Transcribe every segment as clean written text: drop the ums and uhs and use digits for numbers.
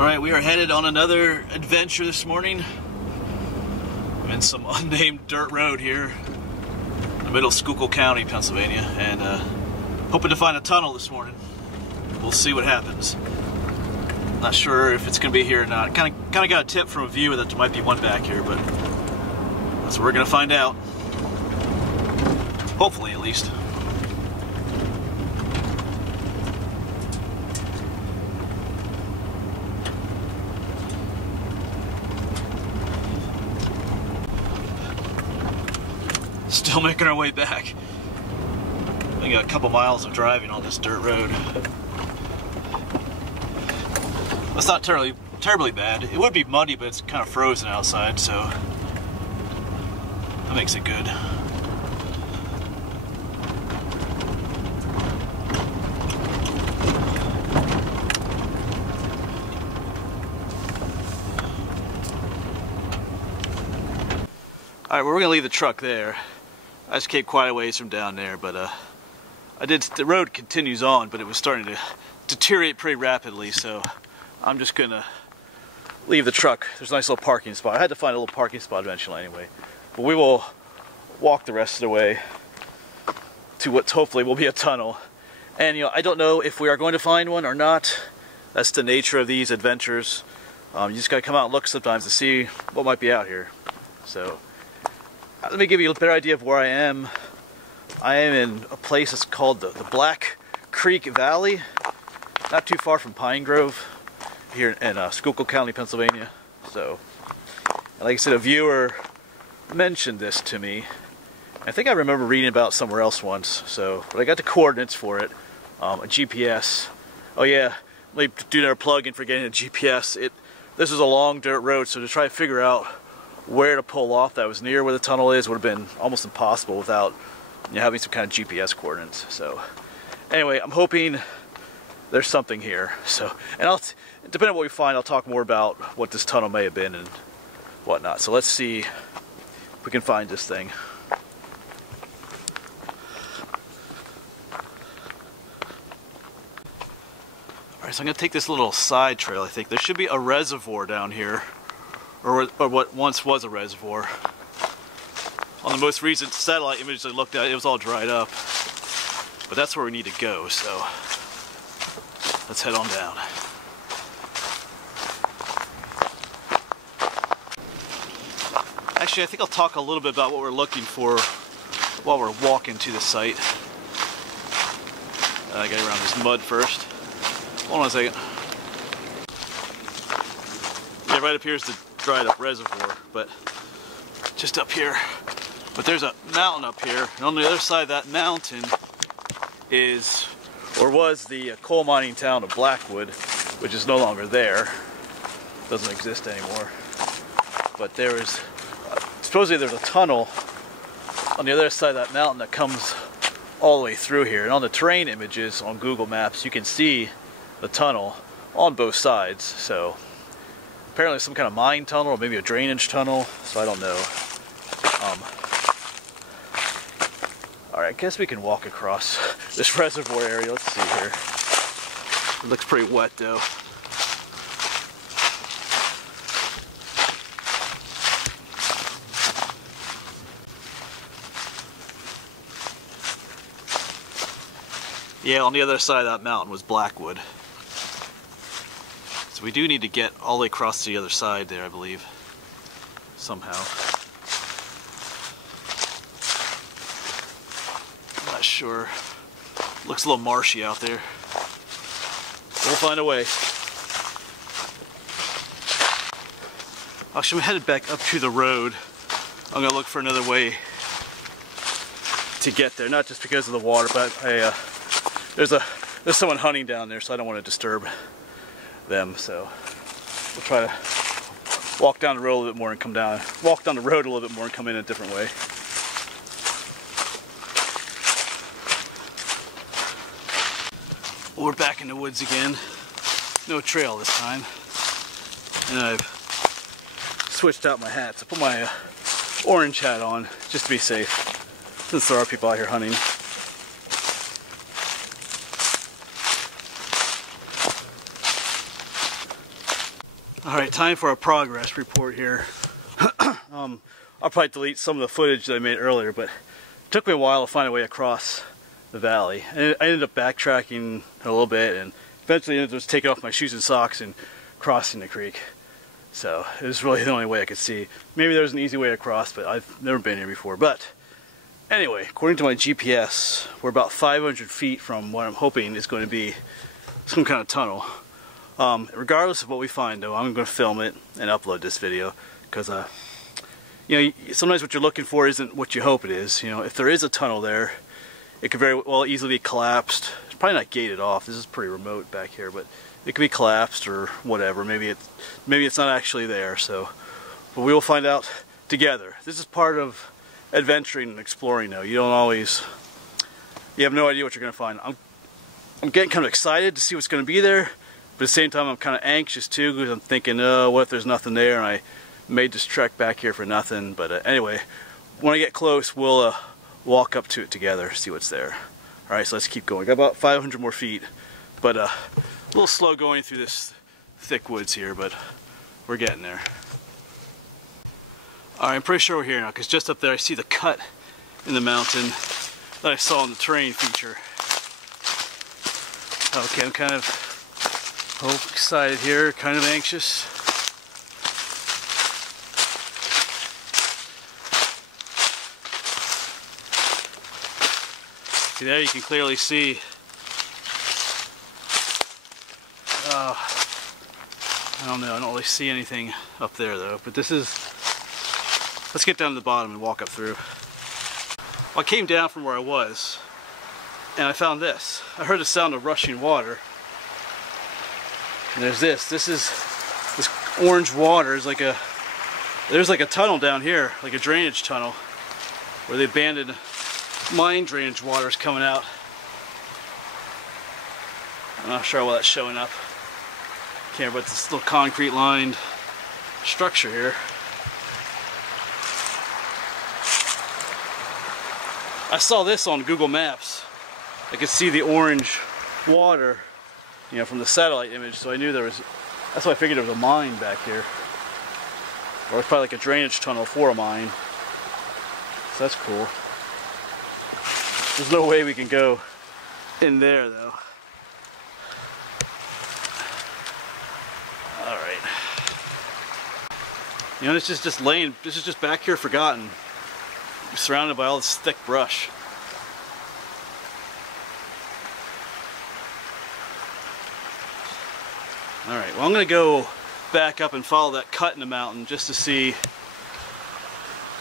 Alright, we are headed on another adventure this morning. I'm in some unnamed dirt road here in the middle of Schuylkill County, Pennsylvania, and hoping to find a tunnel this morning. We'll see what happens. Not sure if it's going to be here or not. Kind of got a tip from a viewer that there might be one back here, but that's what we're going to find out. Hopefully, at least. Still making our way back. We got a couple miles of driving on this dirt road. It's not terribly bad. It would be muddy, but it's kind of frozen outside, so that makes it good. Alright, well, we're gonna leave the truck there. I just came quite a ways from down there, but the road continues on, but it was starting to deteriorate pretty rapidly, so I'm just gonna leave the truck. There's a nice little parking spot. I had to find a little parking spot eventually anyway, but we will walk the rest of the way to what hopefully will be a tunnel. And I don't know if we are going to find one or not. That's the nature of these adventures. You just gotta come out and look sometimes to see what might be out here. So let me give you a better idea of where I am. I am in a place that's called the Black Creek Valley, not too far from Pine Grove, here in Schuylkill County, Pennsylvania. So, like I said, a viewer mentioned this to me. I think I remember reading about it somewhere else once. So, but I got the coordinates for it, a GPS. Oh yeah, let me do another plug-in for getting a GPS. This is a long dirt road, so to try to figure out where to pull off that was near where the tunnel is would have been almost impossible without having some kind of GPS coordinates. So anyway, I'm hoping there's something here. So, and depending on what we find, I'll talk more about what this tunnel may have been and whatnot. So let's see if we can find this thing. Alright, so I'm going to take this little side trail. I think there should be a reservoir down here, or what once was a reservoir. On the most recent satellite images I looked at, it was all dried up. But that's where we need to go, so let's head on down. Actually, I think I'll talk a little bit about what we're looking for while we're walking to the site. I gotta get around this mud first. Hold on a second. Yeah, right up here is the dried up reservoir, but just up here. But there's a mountain up here, and on the other side of that mountain is, or was, the coal mining town of Blackwood, which is no longer there. Doesn't exist anymore. But there is, supposedly there's a tunnel on the other side of that mountain that comes all the way through here. And on the terrain images on Google Maps, you can see the tunnel on both sides. So apparently some kind of mine tunnel or maybe a drainage tunnel, so I don't know. Alright, I guess we can walk across this reservoir area. Let's see here. It looks pretty wet though. Yeah, on the other side of that mountain was Blackwood. So we do need to get all the way across to the other side there, I believe. Somehow. I'm not sure. Looks a little marshy out there. We'll find a way. Actually, I'm headed back up to the road. I'm gonna look for another way to get there. Not just because of the water, but there's someone hunting down there, so I don't want to disturb them. So we'll try to walk down the road a little bit more and come down. Walk down the road a little bit more and come in a different way. We're back in the woods again. No trail this time. And I've switched out my hats. I put my orange hat on just to be safe, since there are people out here hunting. Alright, time for a progress report here. I'll probably delete some of the footage that I made earlier, but it took me a while to find a way across the valley. And I ended up backtracking a little bit and eventually ended up just taking off my shoes and socks and crossing the creek. So it was really the only way I could see. Maybe there was an easy way across, but I've never been here before. But anyway, according to my GPS, we're about 500 feet from what I'm hoping is going to be some kind of tunnel. Regardless of what we find, though, I'm going to film it and upload this video because, you know, sometimes what you're looking for isn't what you hope it is. You know, if there is a tunnel there, it could very well easily be collapsed. It's probably not gated off. This is pretty remote back here, but it could be collapsed or whatever. Maybe it's not actually there. So, but we will find out together. This is part of adventuring and exploring, though. You have no idea what you're going to find. I'm getting kind of excited to see what's going to be there. But at the same time, I'm kind of anxious too because I'm thinking, what if there's nothing there and I made this trek back here for nothing. But anyway, when I get close, we'll walk up to it together, see what's there. Alright, so let's keep going. Got about 500 more feet, but a little slow going through this thick woods here, but we're getting there. Alright, I'm pretty sure we're here now because just up there I see the cut in the mountain that I saw in the terrain feature. Okay, I'm kind of excited here, kind of anxious. See there, you can clearly see. I don't know, I don't really see anything up there though, but this is, let's get down to the bottom and walk up through. Well, I came down from where I was and I found this. I heard the sound of rushing water. And there's this orange water is like there's like a tunnel down here, like a drainage tunnel, where the abandoned mine drainage water is coming out. I'm not sure why that's showing up. Can't remember, but this little concrete lined structure here. I saw this on Google Maps. I could see the orange water, you know, from the satellite image, so I knew there was, that's why I figured there was a mine back here. Or it's probably like a drainage tunnel for a mine. So that's cool. There's no way we can go in there though. Alright. You know, this is just back here forgotten. Surrounded by all this thick brush. Alright, well I'm going to go back up and follow that cut in the mountain just to see,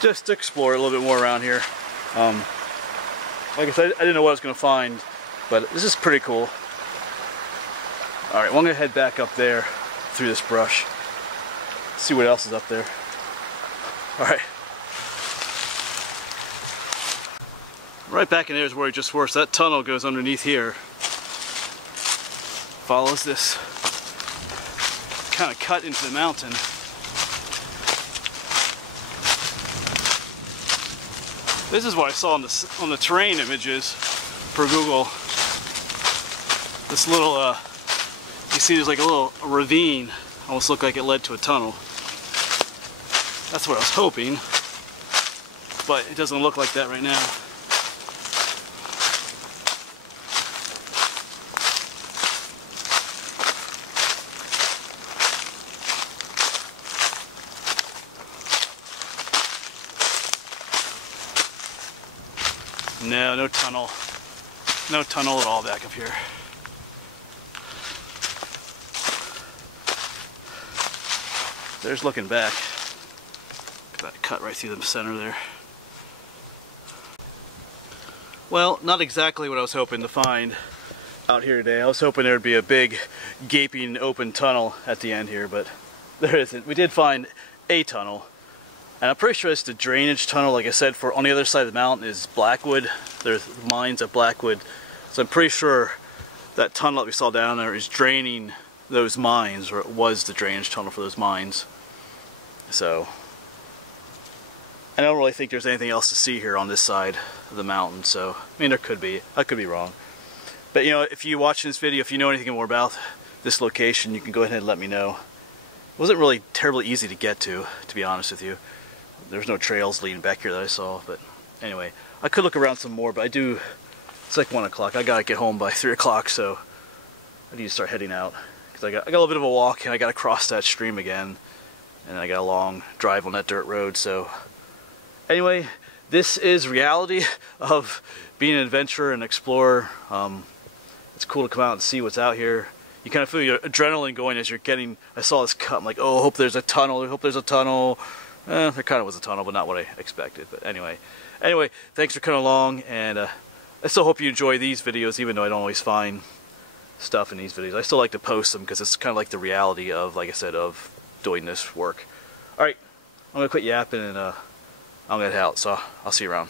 just to explore a little bit more around here. Like I said, I didn't know what I was going to find, but this is pretty cool. Alright, well I'm going to head back up there through this brush, see what else is up there. Alright. Right back in there is where we just were, so that tunnel goes underneath here. Follows this kind of cut into the mountain. This is what I saw on the terrain images for Google. This little, you see there's like a little ravine, almost looked like it led to a tunnel. That's what I was hoping, but it doesn't look like that right now. No, no tunnel. No tunnel at all back up here. There's looking back. That cut right through the center there. Well, not exactly what I was hoping to find out here today. I was hoping there would be a big, gaping, open tunnel at the end here, but there isn't. We did find a tunnel. And I'm pretty sure it's the drainage tunnel, like I said, for on the other side of the mountain is Blackwood. There's mines at Blackwood. So I'm pretty sure that tunnel that we saw down there is draining those mines, or it was the drainage tunnel for those mines. So I don't really think there's anything else to see here on this side of the mountain. So, I mean, there could be. I could be wrong. But, you know, if you're watching this video, if you know anything more about this location, you can go ahead and let me know. wasn't really terribly easy to get to be honest with you. There's no trails leading back here that I saw, but anyway, I could look around some more, but it's like 1 o'clock. I gotta get home by 3 o'clock, so I need to start heading out. Because I got a little bit of a walk, and I gotta cross that stream again. And I got a long drive on that dirt road, so anyway, this is reality of being an adventurer and explorer. It's cool to come out and see what's out here. You kind of feel your adrenaline going as you're getting. I saw this cut. I'm like, oh, I hope there's a tunnel. I hope there's a tunnel. There kind of was a tunnel, but not what I expected. But anyway, thanks for coming along, and I still hope you enjoy these videos, even though I don't always find stuff in these videos. I still like to post them because it's kind of like the reality of, like I said, of doing this work. All right, I'm gonna quit yapping and I'm gonna head out. So I'll see you around.